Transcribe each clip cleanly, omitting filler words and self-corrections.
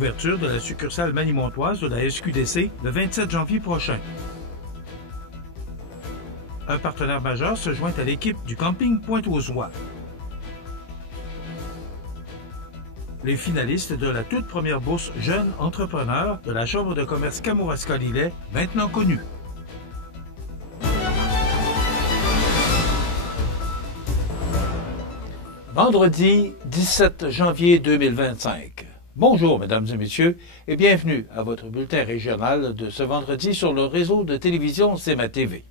Ouverture de la succursale manimontoise de la SQDC le 27 janvier prochain. Un partenaire majeur se joint à l'équipe du camping Pointe-aux-Oies. Les finalistes de la toute première bourse Jeunes entrepreneurs de la Chambre de commerce Kamouraska-Lillet, maintenant connue. Vendredi 17 janvier 2025. Bonjour mesdames et messieurs et bienvenue à votre bulletin régional de ce vendredi sur le réseau de télévision CMA-TV.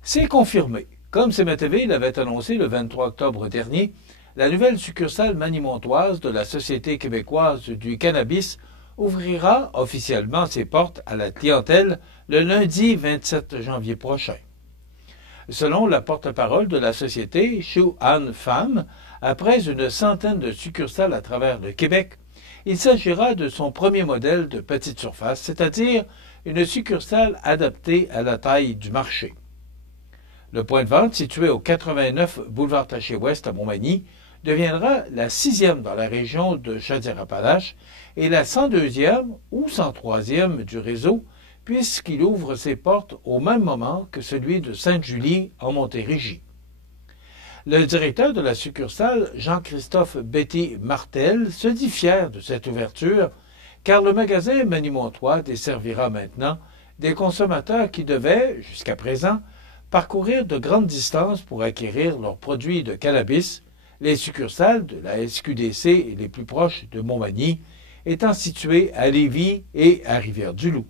C'est confirmé, comme CMA-TV l'avait annoncé le 23 octobre dernier, la nouvelle succursale manimontoise de la Société québécoise du cannabis ouvrira officiellement ses portes à la clientèle le lundi 27 janvier prochain. Selon la porte-parole de la société, Shu-Han Pham, après une centaine de succursales à travers le Québec, il s'agira de son premier modèle de petite surface, c'est-à-dire une succursale adaptée à la taille du marché. Le point de vente, situé au 89 boulevard Taché-Ouest à Montmagny, deviendra la 6e dans la région de Chaudière-Appalaches et la 102e ou 103e du réseau, puisqu'il ouvre ses portes au même moment que celui de Sainte-Julie en Montérégie. Le directeur de la succursale, Jean-Christophe Betty-Martel, se dit fier de cette ouverture, car le magasin manimontois desservira maintenant des consommateurs qui devaient, jusqu'à présent, parcourir de grandes distances pour acquérir leurs produits de cannabis, les succursales de la SQDC et les plus proches de Montmagny étant situées à Lévis et à Rivière-du-Loup.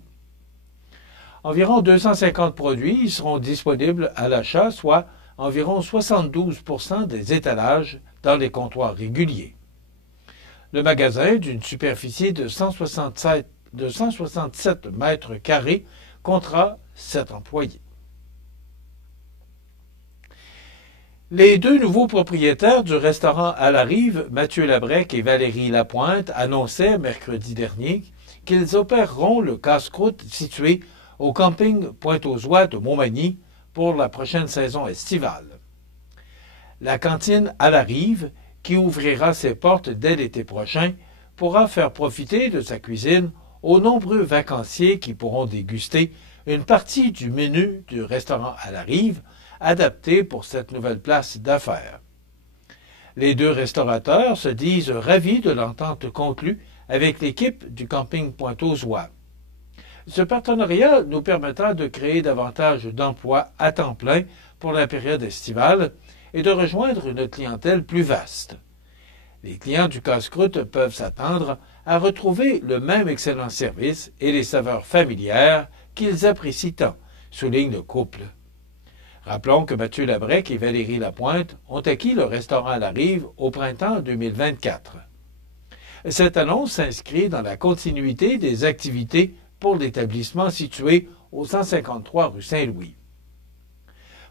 Environ 250 produits y seront disponibles à l'achat, soit environ 72% des étalages dans les comptoirs réguliers. Le magasin, d'une superficie de 167 mètres carrés, comptera 7 employés. Les deux nouveaux propriétaires du restaurant à la Rive, Mathieu Labrec et Valérie Lapointe, annonçaient mercredi dernier qu'ils opéreront le casse-croûte situé au camping Pointe-aux-Oies de Montmagny pour la prochaine saison estivale. La cantine à la Rive, qui ouvrira ses portes dès l'été prochain, pourra faire profiter de sa cuisine aux nombreux vacanciers qui pourront déguster une partie du menu du restaurant à la Rive, adapté pour cette nouvelle place d'affaires. Les deux restaurateurs se disent ravis de l'entente conclue avec l'équipe du camping Pointe-aux-Oies. Ce partenariat nous permettra de créer davantage d'emplois à temps plein pour la période estivale et de rejoindre une clientèle plus vaste. Les clients du casse-croûte peuvent s'attendre à retrouver le même excellent service et les saveurs familières qu'ils apprécient tant, souligne le couple. Rappelons que Mathieu Labrec et Valérie Lapointe ont acquis le restaurant à la Rive au printemps 2024. Cette annonce s'inscrit dans la continuité des activités pour l'établissement situé au 153 rue Saint-Louis.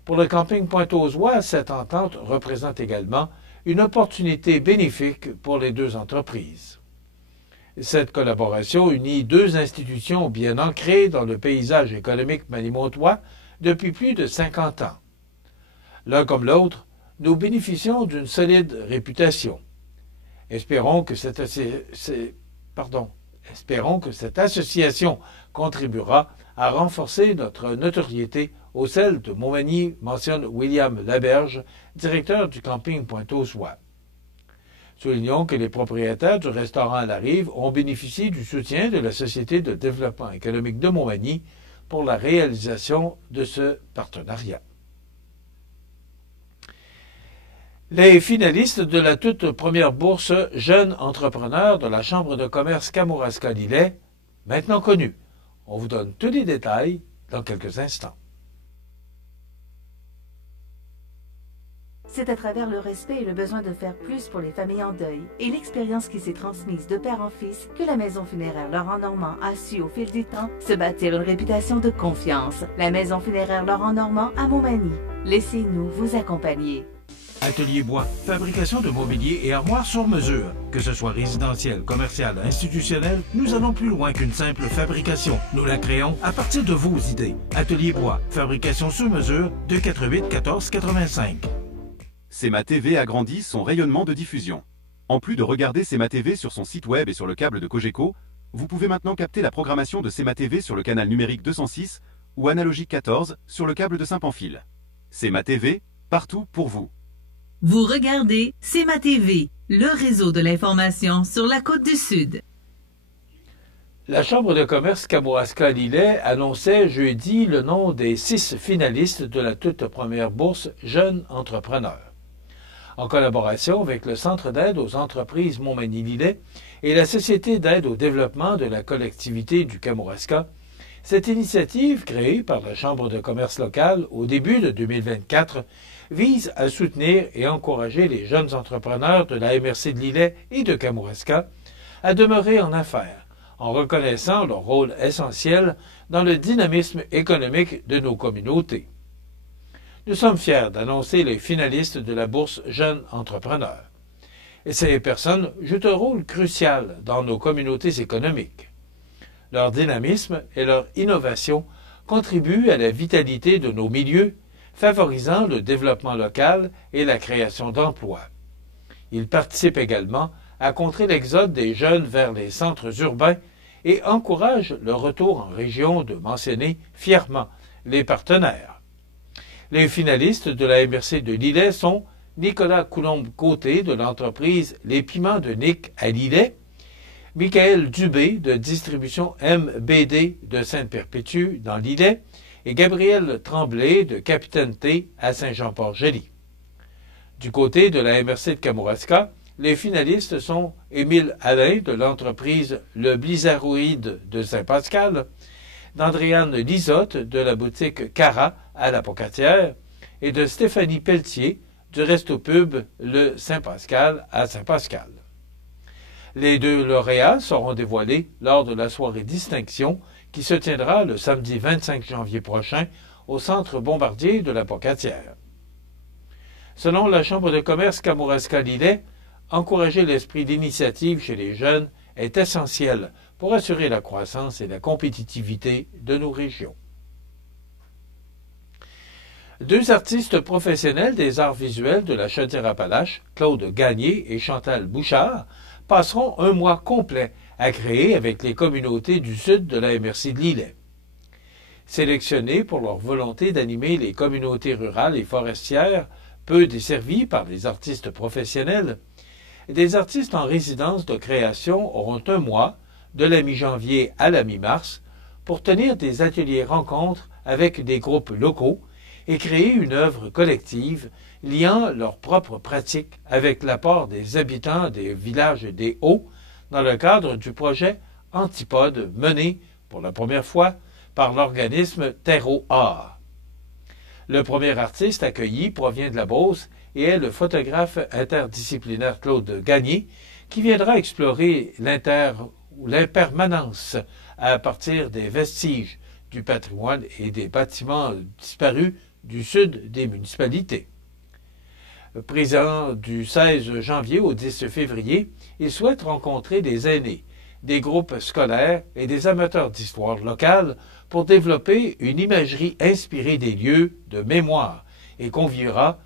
Pour le camping Pointe-aux-Oies, cette entente représente également une opportunité bénéfique pour les deux entreprises. Cette collaboration unit deux institutions bien ancrées dans le paysage économique manimontois depuis plus de 50 ans. L'un comme l'autre, nous bénéficions d'une solide réputation. Espérons que cette association contribuera à renforcer notre notoriété au sel de Montmagny, mentionne William Laberge, directeur du camping Pointe-aux-Oies. Soulignons que les propriétaires du restaurant à la Rive ont bénéficié du soutien de la Société de développement économique de Montmagny pour la réalisation de ce partenariat. Les finalistes de la toute première bourse Jeunes entrepreneurs de la Chambre de commerce Kamouraska-Lillet, maintenant connue. On vous donne tous les détails dans quelques instants. C'est à travers le respect et le besoin de faire plus pour les familles en deuil et l'expérience qui s'est transmise de père en fils que la Maison funéraire Laurent Normand a su au fil du temps se bâtir une réputation de confiance. La Maison funéraire Laurent Normand à Montmagny. Laissez-nous vous accompagner. Atelier Bois, fabrication de mobilier et armoires sur mesure. Que ce soit résidentiel, commercial, institutionnel, nous allons plus loin qu'une simple fabrication. Nous la créons à partir de vos idées. Atelier Bois, fabrication sur mesure, 248 14 85. CMA-TV agrandit son rayonnement de diffusion. En plus de regarder CEMA TV sur son site web et sur le câble de Cogeco, vous pouvez maintenant capter la programmation de CEMA TV sur le canal numérique 206 ou analogique 14 sur le câble de Saint-Pamphile. CEMA TV, partout pour vous. Vous regardez CEMA TV, le réseau de l'information sur la Côte-du-Sud. La Chambre de commerce Kamouraska-Lillet annonçait jeudi le nom des 6 finalistes de la toute première bourse Jeunes entrepreneurs. En collaboration avec le Centre d'aide aux entreprises Montmagny-Lillet et la Société d'aide au développement de la collectivité du Kamouraska, cette initiative, créée par la Chambre de commerce locale au début de 2024, vise à soutenir et encourager les jeunes entrepreneurs de la MRC de Lillet et de Kamouraska à demeurer en affaires, en reconnaissant leur rôle essentiel dans le dynamisme économique de nos communautés. Nous sommes fiers d'annoncer les finalistes de la bourse Jeunes entrepreneurs. Et ces personnes jouent un rôle crucial dans nos communautés économiques. Leur dynamisme et leur innovation contribuent à la vitalité de nos milieux, favorisant le développement local et la création d'emplois. Ils participent également à contrer l'exode des jeunes vers les centres urbains et encouragent le retour en région de mentionner fièrement les partenaires. Les finalistes de la MRC de Lillet sont Nicolas Coulombe-Côté de l'entreprise Les Piments de Nick à Lillet, Michael Dubé de distribution MBD de Sainte-Perpétue dans Lillet et Gabriel Tremblay de Capitaine T à Saint-Jean-Port-Joli. Du côté de la MRC de Kamouraska, les finalistes sont Émile Alain de l'entreprise Le Blizzardouide de Saint-Pascal, d'Andréane Lisotte de la boutique Cara à la Pocatière et de Stéphanie Pelletier du Resto-Pub Le Saint-Pascal à Saint-Pascal. Les 2 lauréats seront dévoilés lors de la soirée distinction qui se tiendra le samedi 25 janvier prochain au Centre Bombardier de la Pocatière. Selon la Chambre de commerce Kamouraska-Lillet, encourager l'esprit d'initiative chez les jeunes est essentiel pour assurer la croissance et la compétitivité de nos régions. 2 artistes professionnels des arts visuels de la Chaudière-Appalaches, Claude Gagné et Chantal Bouchard, passeront un mois complet à créer avec les communautés du sud de la MRC de Lillet. Sélectionnés pour leur volonté d'animer les communautés rurales et forestières, peu desservies par les artistes professionnels, des artistes en résidence de création auront un mois, de la mi-janvier à la mi-mars, pour tenir des ateliers rencontres avec des groupes locaux et créer une œuvre collective liant leurs propres pratiques avec l'apport des habitants des villages des Hauts dans le cadre du projet Antipode mené, pour la première fois, par l'organisme Terreau Art. Le premier artiste accueilli provient de la Beauce et est le photographe interdisciplinaire Claude Gagné, qui viendra explorer l'impermanence à partir des vestiges du patrimoine et des bâtiments disparus du sud des municipalités. Présent du 16 janvier au 10 février, il souhaite rencontrer des aînés, des groupes scolaires et des amateurs d'histoire locale pour développer une imagerie inspirée des lieux de mémoire et convivra,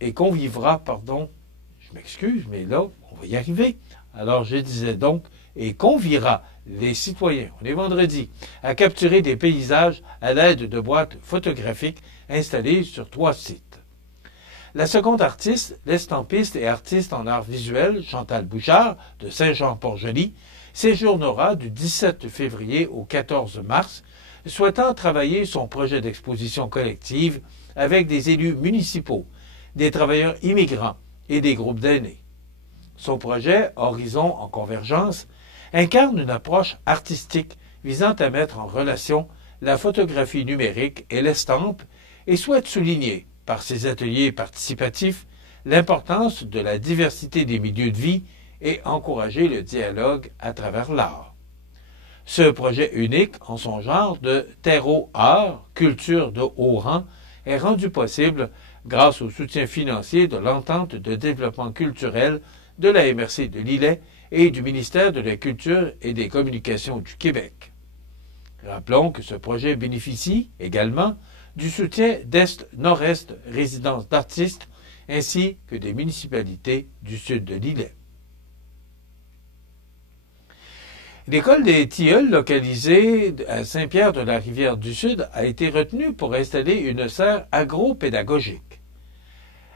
je m'excuse, mais là, on va y arriver. Alors, je disais donc, et conviera les citoyens, on est vendredi, à capturer des paysages à l'aide de boîtes photographiques installées sur 3 sites. La seconde artiste, l'estampiste et artiste en art visuel, Chantal Bouchard, de Saint-Jean-Port-Joli, séjournera du 17 février au 14 mars, souhaitant travailler son projet d'exposition collective avec des élus municipaux, des travailleurs immigrants et des groupes d'aînés. Son projet, Horizon en convergence, incarne une approche artistique visant à mettre en relation la photographie numérique et l'estampe et souhaite souligner, par ses ateliers participatifs, l'importance de la diversité des milieux de vie et encourager le dialogue à travers l'art. Ce projet unique en son genre de terreau art, culture de haut rang, est rendu possible grâce au soutien financier de l'Entente de développement culturel de la MRC de Lillet et du ministère de la Culture et des Communications du Québec. Rappelons que ce projet bénéficie également du soutien d'Est-Nord-Est Résidence d'artistes ainsi que des municipalités du sud de l'îlet. L'école des Tilleuls, localisée à Saint-Pierre-de-la-Rivière-du-Sud, a été retenue pour installer une serre agro-pédagogique.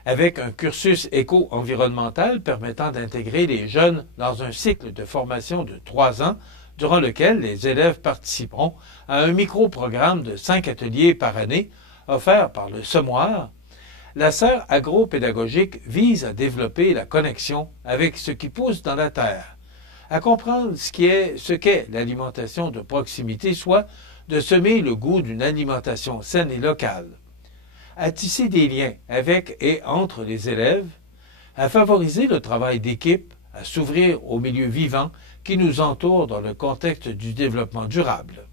Avec un cursus éco-environnemental permettant d'intégrer les jeunes dans un cycle de formation de 3 ans, durant lequel les élèves participeront à un micro-programme de 5 ateliers par année offert par le Semoir, la serre agro-pédagogique vise à développer la connexion avec ce qui pousse dans la terre, à comprendre ce qu'est l'alimentation de proximité, soit de semer le goût d'une alimentation saine et locale, à tisser des liens avec et entre les élèves, à favoriser le travail d'équipe, à s'ouvrir au milieu vivant qui nous entoure dans le contexte du développement durable.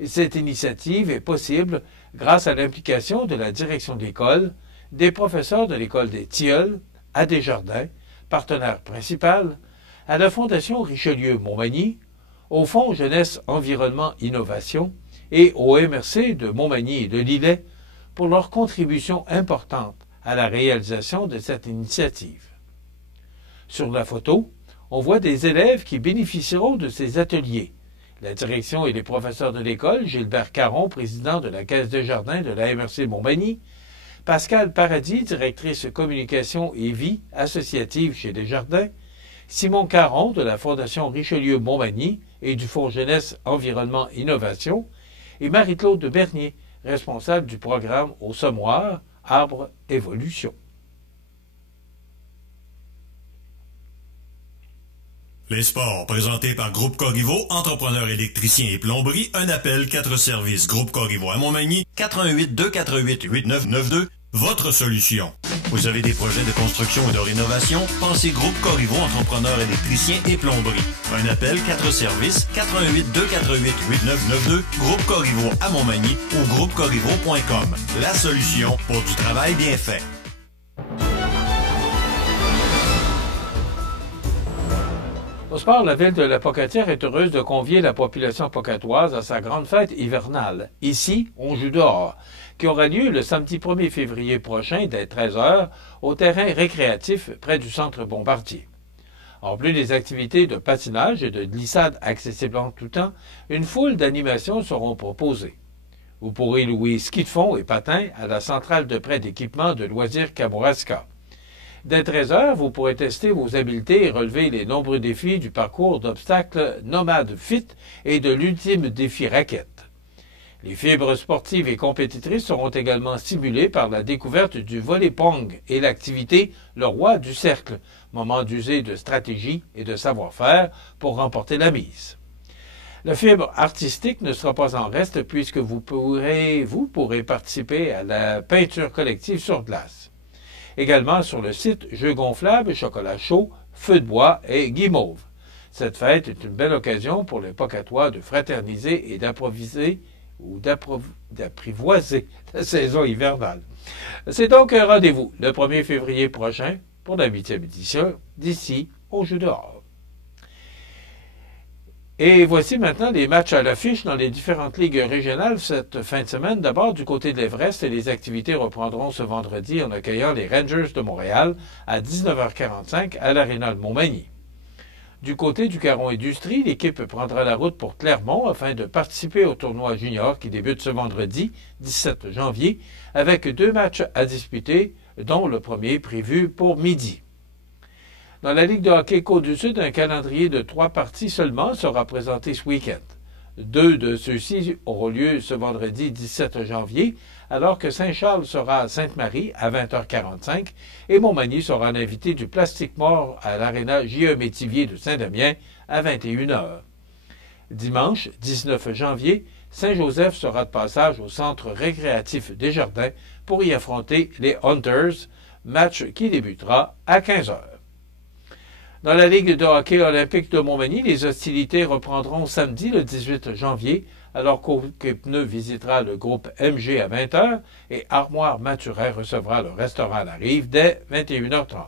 Et cette initiative est possible grâce à l'implication de la direction de l'école, des professeurs de l'école des Tilleuls, à Desjardins, partenaire principal, à la Fondation Richelieu-Montmagny, au Fonds Jeunesse Environnement Innovation et au MRC de Montmagny et de l'Îlet pour leur contribution importante à la réalisation de cette initiative. Sur la photo, on voit des élèves qui bénéficieront de ces ateliers. La direction et les professeurs de l'école, Gilbert Caron, président de la Caisse Desjardins de la MRC Montmagny, Pascal Paradis, directrice communication et vie associative chez Desjardins, Simon Caron de la Fondation Richelieu-Montmagny et du Fonds Jeunesse Environnement Innovation, et Marie-Claude de Bernier, responsable du programme au Semoir, Arbre Évolution. Les sports, présentés par Groupe Corriveau, entrepreneur électricien et plomberie, un appel, 4 services. Groupe Corriveau à Montmagny, 88 248 8992, votre solution. Vous avez des projets de construction ou de rénovation? Pensez Groupe Corriveau, entrepreneur électricien et plomberie. Un appel, 4 services, 88 248 8992, Groupe Corriveau à Montmagny ou groupecorriveau.com. La solution pour du travail bien fait. Au sport, la ville de la Pocatière est heureuse de convier la population pocatoise à sa grande fête hivernale. Ici, on joue dehors, qui aura lieu le samedi 1er février prochain dès 13h au terrain récréatif près du centre Bombardier. En plus des activités de patinage et de glissade accessibles en tout temps, une foule d'animations seront proposées. Vous pourrez louer ski de fond et patins à la centrale de prêt d'équipement de loisirs Kamouraska. Dès 13h, vous pourrez tester vos habiletés et relever les nombreux défis du parcours d'obstacles Nomade Fit et de l'ultime défi raquette. Les fibres sportives et compétitrices seront également stimulées par la découverte du volley-pong et l'activité Le Roi du Cercle, moment d'user de stratégie et de savoir-faire pour remporter la mise. La fibre artistique ne sera pas en reste puisque vous pourrez participer à la peinture collective sur glace. Également sur le site Jeux gonflables, chocolat chaud, feu de bois et guimauve. Cette fête est une belle occasion pour les Pocatois de fraterniser et d'apprivoiser la saison hivernale. C'est donc un rendez-vous le 1er février prochain pour la 8e édition d'ici au Jeux dehors. Et voici maintenant les matchs à l'affiche dans les différentes ligues régionales cette fin de semaine. D'abord, du côté de l'Everest, les activités reprendront ce vendredi en accueillant les Rangers de Montréal à 19h45 à l'Aréna de Montmagny. Du côté du Caron Industrie, l'équipe prendra la route pour Clermont afin de participer au tournoi junior qui débute ce vendredi, 17 janvier, avec 2 matchs à disputer, dont le premier prévu pour midi. Dans la Ligue de hockey Côte-du-Sud, un calendrier de 3 parties seulement sera présenté ce week-end. 2 de ceux-ci auront lieu ce vendredi 17 janvier, alors que Saint-Charles sera à Sainte-Marie à 20h45 et Montmagny sera l'invité du Plastique Mort à l'Aréna J.E. Métivier de Saint-Damien à 21h. Dimanche 19 janvier, Saint-Joseph sera de passage au centre récréatif Desjardins pour y affronter les Hunters, match qui débutera à 15h. Dans la Ligue de hockey olympique de Montmagny, les hostilités reprendront samedi le 18 janvier, alors qu'Hockey Pneus visitera le groupe MG à 20h et Armoire Maturin recevra le restaurant à la Rive dès 21h30.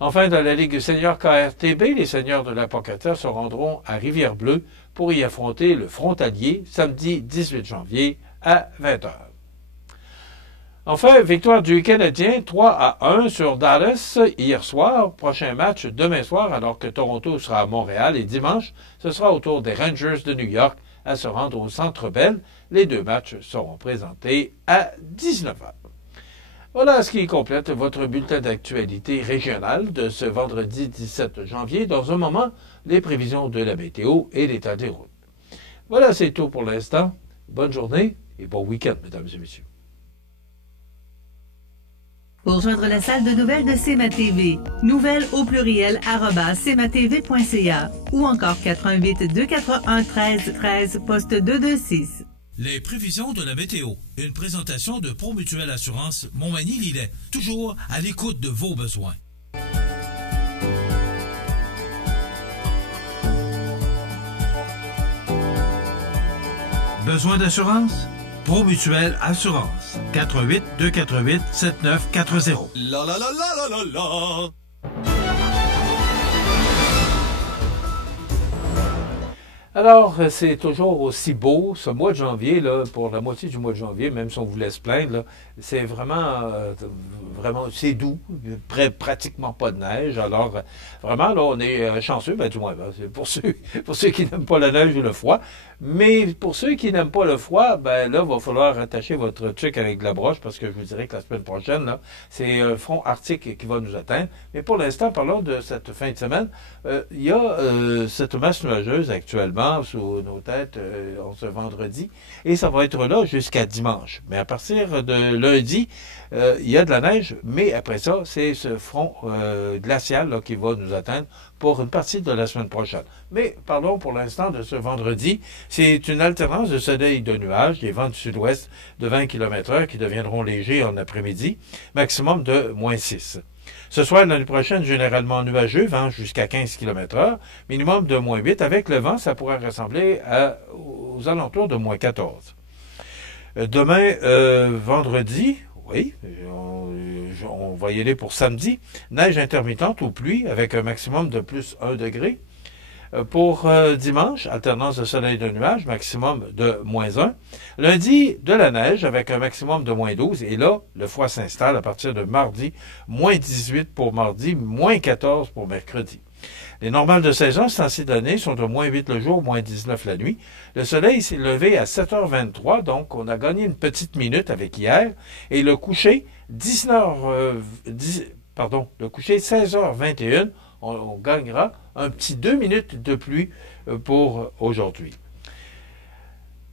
Enfin, dans la Ligue senior KRTB, les seigneurs de la Pocatière se rendront à Rivière-Bleue pour y affronter le Frontalier samedi 18 janvier à 20h. Enfin, victoire du Canadien 3-1 sur Dallas hier soir. Prochain match demain soir alors que Toronto sera à Montréal et dimanche, ce sera au tour des Rangers de New York à se rendre au Centre Bell. Les deux matchs seront présentés à 19h. Voilà ce qui complète votre bulletin d'actualité régionale de ce vendredi 17 janvier. Dans un moment, les prévisions de la météo et l'état des routes. Voilà, c'est tout pour l'instant. Bonne journée et bon week-end, mesdames et messieurs. Pour rejoindre la salle de nouvelles de CMA-TV, nouvelles au pluriel @cmatv.ca ou encore 88 241 13 13 poste 226. Les prévisions de la météo. Une présentation de Promutuelle Assurance Montmagny-Lillet. Toujours à l'écoute de vos besoins. Besoin d'assurance? Promutuelle Assurance. 88 248 7940. La la la la la la la. Alors, c'est toujours aussi beau, ce mois de janvier, là, pour la moitié du mois de janvier, même si on vous laisse plaindre, là, c'est vraiment, c'est doux, pratiquement pas de neige. Alors, vraiment, là, on est chanceux, du moins, c'est pour ceux qui n'aiment pas la neige ou le froid. Mais pour ceux qui n'aiment pas le froid, là, il va falloir attacher votre truc avec de la broche, parce que je vous dirais que la semaine prochaine, là, c'est un front arctique qui va nous atteindre. Mais pour l'instant, parlons de cette fin de semaine. Il y a cette masse nuageuse actuellement sous nos têtes ce vendredi, et ça va être là jusqu'à dimanche. Mais à partir de lundi, il y a de la neige, mais après ça, c'est ce front glacial là, qui va nous atteindre pour une partie de la semaine prochaine. Mais parlons pour l'instant de ce vendredi. C'est une alternance de soleil et de nuages, des vents du sud-ouest de 20 km/h qui deviendront légers en après-midi, maximum de -6. Ce soir, l'année prochaine, généralement nuageux, vent jusqu'à 15 km/h, minimum de -8. Avec le vent, ça pourrait ressembler aux alentours de -14. Demain, vendredi, oui, on va y aller pour samedi, neige intermittente ou pluie avec un maximum de +1 degré. Pour dimanche, alternance de soleil et de nuages, maximum de -1. Lundi, de la neige avec un maximum de -12. Et là, le froid s'installe à partir de mardi, -18 pour mardi, -14 pour mercredi. Les normales de saison, c'est ainsi donné, sont de -8 le jour, -19 la nuit. Le soleil s'est levé à 7h23, donc on a gagné une petite minute avec hier. Et le coucher, le coucher 16h21, on gagnera un petit 2 minutes de pluie pour aujourd'hui.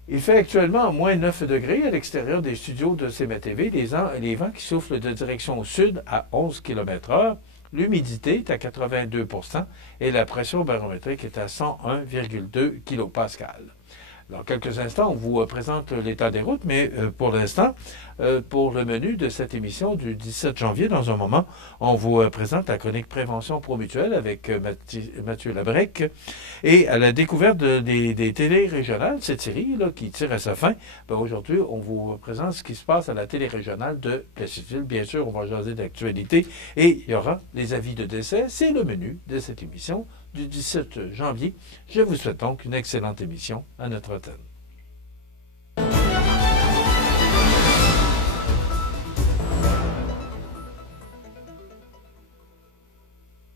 Il fait actuellement -9 degrés à l'extérieur des studios de CMA-TV, les vents qui soufflent de direction sud à 11 km/h. L'humidité est à 82% et la pression barométrique est à 101,2 kPa. Dans quelques instants, on vous présente l'état des routes, mais pour l'instant, pour le menu de cette émission du 17 janvier, dans un moment, on vous présente la chronique Prévention Promutuelle avec Mathieu Labrec. Et à la découverte des télés régionales, cette série là, qui tire à sa fin, aujourd'hui, on vous présente ce qui se passe à la télé régionale de Plessisville. Bien sûr, on va jaser d'actualité et il y aura les avis de décès. C'est le menu de cette émission du 17 janvier. Je vous souhaite donc une excellente émission à notre antenne.